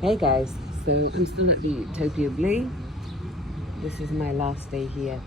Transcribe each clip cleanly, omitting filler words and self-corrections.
Hey guys, so I'm still at the Utopia. This is my last day here.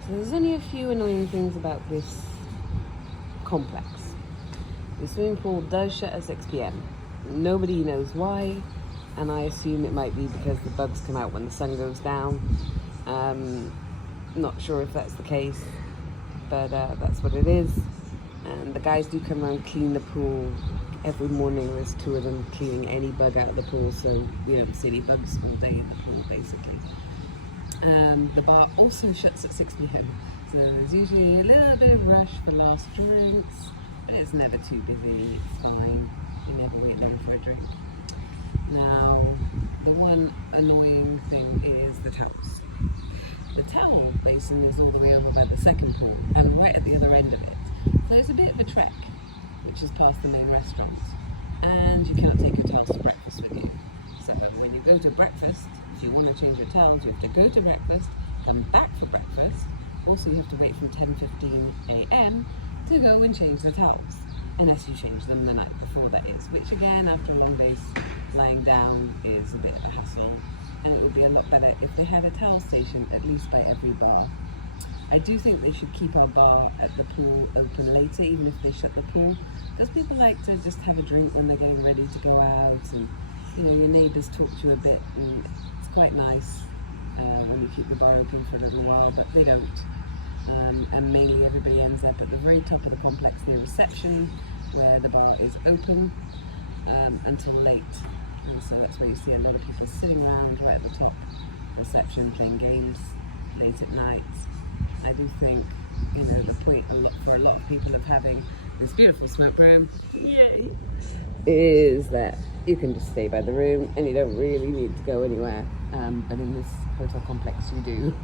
So there's only a few annoying things about this complex. The swimming pool does shut at 6 p.m. Nobody knows why, and I assume it might be because the bugs come out when the sun goes down. Not sure if that's the case, but that's what it is. And the guys do come around clean the pool every morning. There's two of them cleaning any bug out of the pool, so we don't see any bugs all day in the pool basically. The bar also shuts at 6 p.m, so there's usually a little bit of rush for last drinks, but it's never too busy. It's fine, you never wait long for a drink. Now, the one annoying thing is the towels. The towel basin is all the way over by the second pool and right at the other end of it. So it's a bit of a trek, which is past the main restaurant, and you cannot take your towels to breakfast with you. So when you go to breakfast, if you want to change your towels, you have to go to breakfast, come back for breakfast. Also, you have to wait from 10:15 a.m. to go and change the towels, unless you change them the night before, that is, which again, after a long day's lying down, is a bit of a hassle. And it would be a lot better if they had a towel station at least by every bar. I do think they should keep our bar at the pool open later, even if they shut the pool, because people like to just have a drink when they're getting ready to go out, and your neighbours talk to you a bit, and it's quite nice when you keep the bar open for a little while, but they don't. And mainly everybody ends up at the very top of the complex near reception, where the bar is open until late. And so that's where you see a lot of people sitting around right at the top reception playing games late at night. I do think, the point for a lot of people of having this beautiful smoke room, yay, is that you can just stay by the room and you don't really need to go anywhere. But in this hotel complex you do.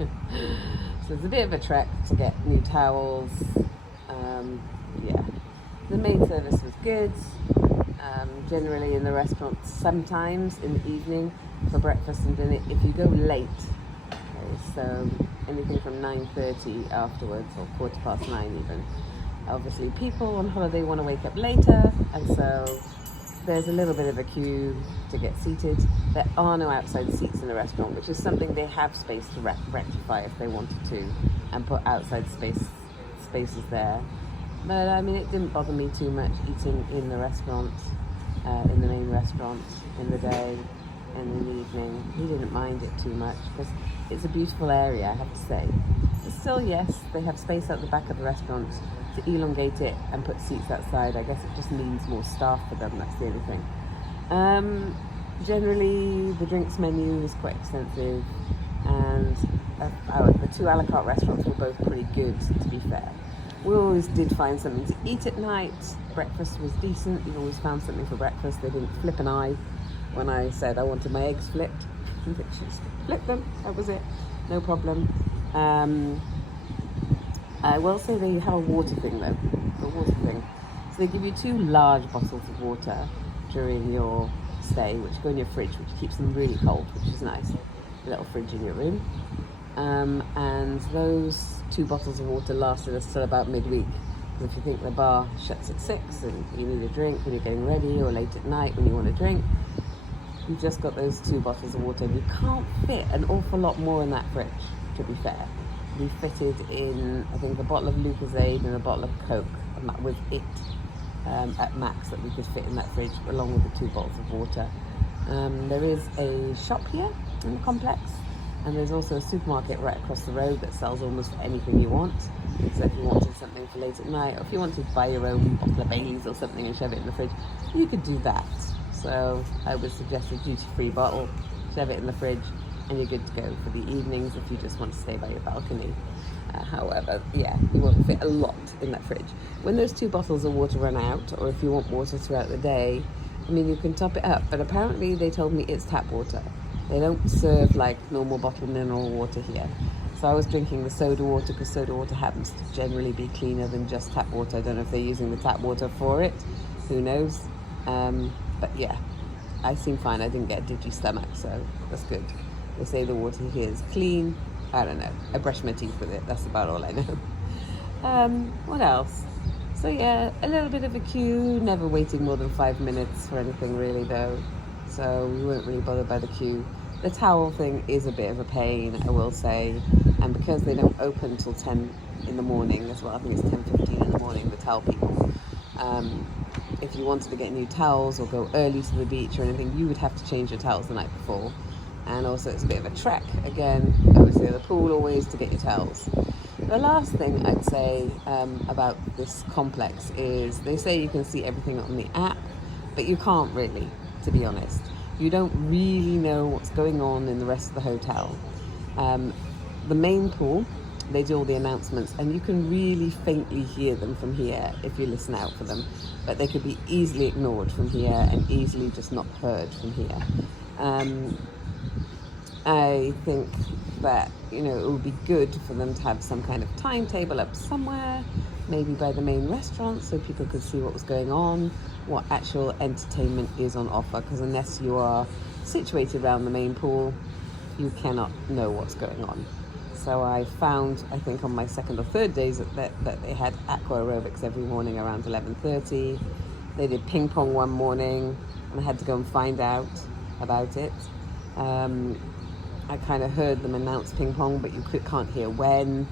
So it's a bit of a trek to get new towels. Yeah, the maid service was good. Generally in the restaurant, sometimes in the evening for breakfast and dinner, if you go late, so anything from 9:30 afterwards, or 9:15 even. Obviously people on holiday want to wake up later, and so there's a little bit of a queue to get seated. There are no outside seats in the restaurant, which is something they have space to rectify if they wanted to, and put outside spaces there. But I mean, it didn't bother me too much eating in the restaurant, in the main restaurant, in the day and in the evening. He didn't mind it too much because it's a beautiful area, I have to say. But still, yes, they have space at the back of the restaurant to elongate it and put seats outside. I guess it just means more staff for them, that's the only thing. Generally, the drinks menu is quite extensive, and the two a la carte restaurants were both pretty good, to be fair. We always did find something to eat at night. Breakfast was decent. We always found something for breakfast. They didn't flip an eye when I said I wanted my eggs flipped. They just flipped them. That was it. No problem. I will say they have a water thing though. The water thing. So they give you 2 large bottles of water during your stay, which go in your fridge, which keeps them really cold, which is nice. A little fridge in your room. And those 2 bottles of water lasted us till about midweek. Because if you think the bar shuts at 6 and you need a drink when you're getting ready, or late at night when you want a drink, you've just got those 2 bottles of water. You can't fit an awful lot more in that fridge, to be fair. We fitted in, I think, a bottle of Lucozade and a bottle of Coke, and that was it at max that we could fit in that fridge, along with the 2 bottles of water. There is a shop here in the complex, and there's also a supermarket right across the road that sells almost anything you want. So if you wanted something for late at night, or if you wanted to buy your own bottle of Baileys or something and shove it in the fridge, you could do that. So I would suggest a duty-free bottle, shove it in the fridge, and you're good to go for the evenings if you just want to stay by your balcony. However, yeah, you won't fit a lot in that fridge. When those 2 bottles of water run out, or if you want water throughout the day, I mean, you can top it up, but apparently they told me it's tap water. They don't serve like normal bottled mineral water here. So I was drinking the soda water, because soda water happens to generally be cleaner than just tap water. I don't know if they're using the tap water for it, who knows. But yeah, I seem fine. I didn't get a digi stomach, so that's good. They say the water here is clean. I don't know. I brush my teeth with it. That's about all I know. What else? So yeah, a little bit of a queue. Never waiting more than 5 minutes for anything really though. so we weren't really bothered by the queue. The towel thing is a bit of a pain, I will say, and because they don't open till 10 in the morning as well, I think it's 10:15 in the morning, the towel people. If you wanted to get new towels or go early to the beach or anything, you would have to change your towels the night before. And also it's a bit of a trek, again, over to the pool always to get your towels. The last thing I'd say about this complex is they say you can see everything on the app, but you can't really, to be honest. You don't really know what's going on in the rest of the hotel. The main pool, they do all the announcements, and you can really faintly hear them from here if you listen out for them, but they could be easily ignored from here and easily just not heard from here. I think that, you know, it would be good for them to have some kind of timetable up somewhere, maybe by the main restaurant, so people could see what was going on, what actual entertainment is on offer, because unless you are situated around the main pool, you cannot know what's going on. So I found, I think on my second or third days that they had aqua aerobics every morning around 11:30. They did ping pong one morning, and I had to go and find out about it. I kind of heard them announce ping pong, but you can't hear when.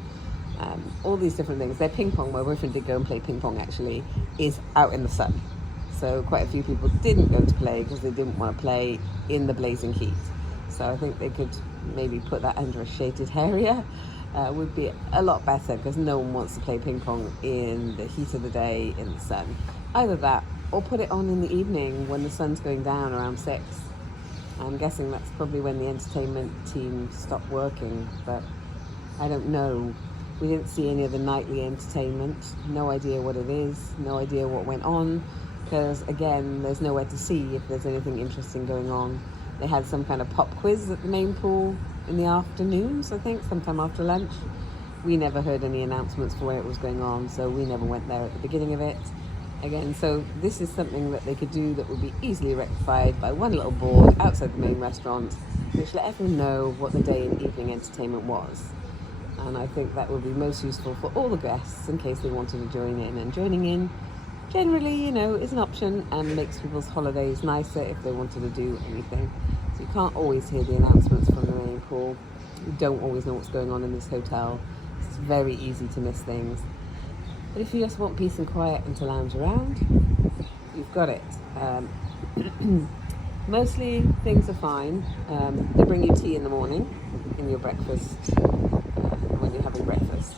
All these different things. Their ping pong, my boyfriend did go and play ping pong actually, is out in the sun. So quite a few people didn't go to play because they didn't want to play in the blazing heat. So I think they could maybe put that under a shaded area. Would be a lot better, because no one wants to play ping pong in the heat of the day in the sun. Either that, or put it on in the evening when the sun's going down around 6. I'm guessing that's probably when the entertainment team stopped working, but I don't know. We didn't see any of the nightly entertainment. No idea what it is, no idea what went on, because again, there's nowhere to see if there's anything interesting going on. They had some kind of pop quiz at the main pool in the afternoons, I think, sometime after lunch. We never heard any announcements for when it was going on, so we never went there at the beginning of it. Again, so this is something that they could do that would be easily rectified by one little board outside the main restaurant, which let everyone know what the day and evening entertainment was. And I think that would be most useful for all the guests in case they wanted to join in. And joining in, generally, you know, is an option and makes people's holidays nicer if they wanted to do anything. So you can't always hear the announcements from the main pool. You don't always know what's going on in this hotel. It's very easy to miss things. But if you just want peace and quiet and to lounge around, you've got it. Mostly things are fine. They bring you tea in the morning in your breakfast, when you're having breakfast.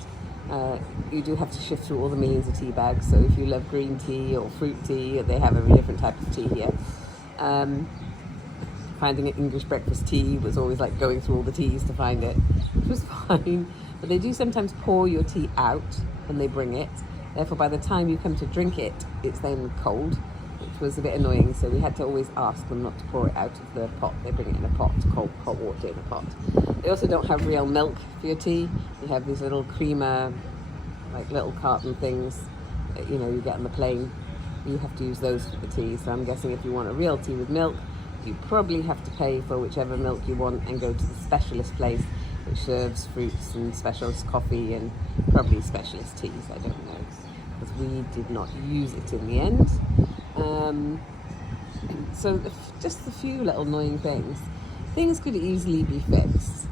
You do have to shift through all the millions of tea bags, so if you love green tea or fruit tea, they have every different type of tea here. Finding an English breakfast tea was always like going through all the teas to find it, which was fine. But they do sometimes pour your tea out when they bring it. Therefore, by the time you come to drink it, it's then cold, which was a bit annoying. So we had to always ask them not to pour it out of the pot. They bring it in a pot, cold hot water in a pot. They also don't have real milk for your tea. You have these little creamer, like little carton things that, you know, you get on the plane. You have to use those for the tea. So I'm guessing if you want a real tea with milk, you probably have to pay for whichever milk you want and go to the specialist place, which serves fruits and specialist coffee and probably specialist teas, I don't know, because we did not use it in the end. So just a few little annoying things. Things could easily be fixed.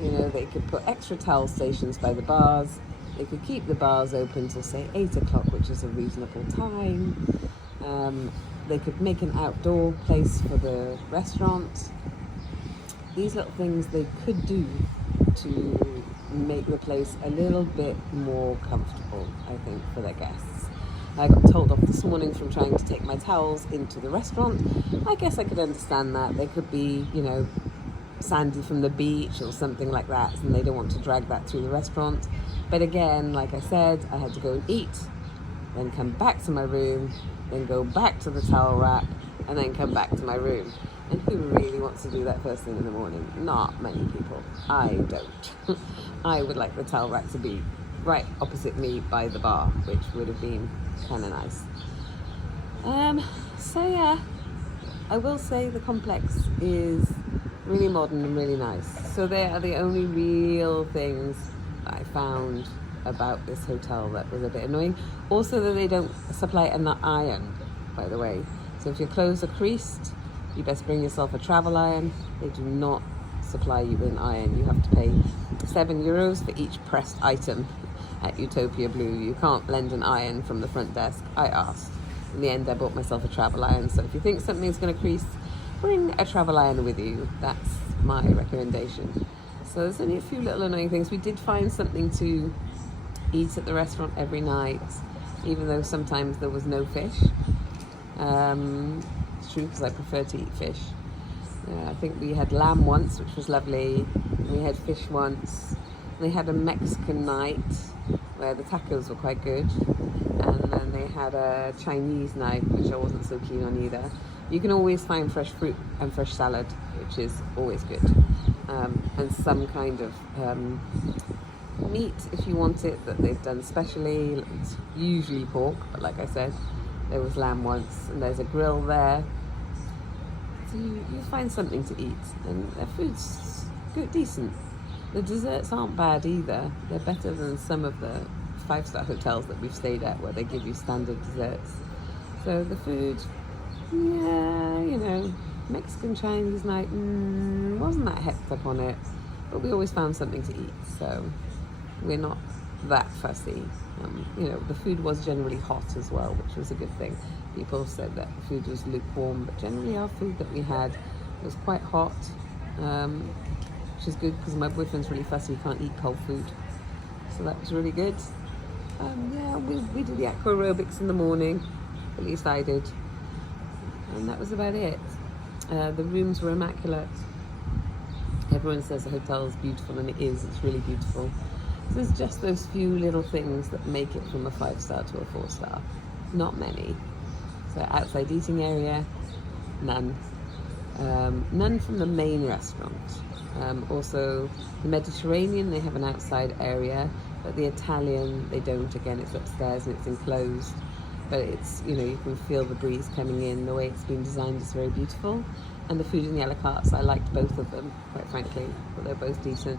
You know, they could put extra towel stations by the bars. They could keep the bars open till say 8 o'clock, which is a reasonable time. They could make an outdoor place for the restaurant. These little things they could do to make the place a little bit more comfortable, I think, for their guests. I got told off this morning from trying to take my towels into the restaurant. I guess I could understand that. They could be, you know, sandy from the beach or something like that, and they don't want to drag that through the restaurant. But again, like I said, I had to go and eat, then come back to my room, then go back to the towel rack, and then come back to my room. And who really wants to do that first thing in the morning? Not many people. I don't. I would like the towel rack to be right opposite me by the bar, which would have been kind of nice. So yeah, I will say the complex is really modern and really nice. So they are the only real things that I found about this hotel that was a bit annoying. Also that they don't supply an iron, by the way. So if your clothes are creased, You best bring yourself a travel iron. They do not supply you with an iron. You have to pay €7 for each pressed item at Utopia Blue. You can't lend an iron from the front desk. I asked. In the end, I bought myself a travel iron. So if you think something's going to crease, bring a travel iron with you. That's my recommendation. So there's only a few little annoying things. We did find something to eat at the restaurant every night, even though sometimes there was no fish. It's true, because I prefer to eat fish. I think we had lamb once, which was lovely. We had fish once. They had a Mexican night where the tacos were quite good, and then they had a Chinese night, which I wasn't so keen on either. You can always find fresh fruit and fresh salad, which is always good, and some kind of meat if you want it that they've done specially. It's usually pork, but like I said, there was lamb once, and there's a grill there, so you find something to eat, and their food's good, decent. The desserts aren't bad either. They're better than some of the 5-star hotels that we've stayed at, where they give you standard desserts. So the food, yeah, you know, Mexican Chinese night, wasn't that hepped up on it, but we always found something to eat, so we're not that fussy. You know, the food was generally hot as well, which was a good thing. People said that the food was lukewarm, but generally our food that we had was quite hot, which is good because my boyfriend's really fussy, he can't eat cold food, so that was really good. Yeah, we did the aqua aerobics in the morning, at least I did, and that was about it. The rooms were immaculate. Everyone says the hotel is beautiful, and it is. It's really beautiful. So there's just those few little things that make it from a 5-star to a 4-star. Not many. So outside eating area, none. None from the main restaurant. Also, the Mediterranean, they have an outside area, but the Italian, they don't. Again, it's upstairs and it's enclosed. But it's, you know, you can feel the breeze coming in. The way it's been designed is very beautiful. And the food in the a la cartes, I liked both of them, quite frankly, but they're both decent.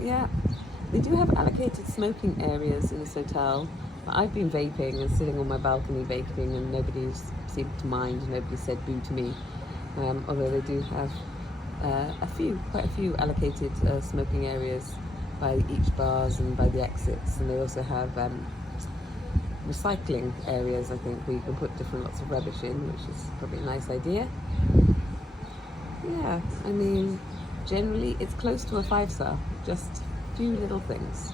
Yeah, they do have allocated smoking areas in this hotel, but I've been vaping and sitting on my balcony vaping, and nobody's seemed to mind. Nobody said boo to me, although they do have quite a few allocated smoking areas by each bars and by the exits, and they also have recycling areas, I think, where you can put different lots of rubbish in, which is probably a nice idea. Yeah, I mean, generally it's close to a 5-star, just a few little things.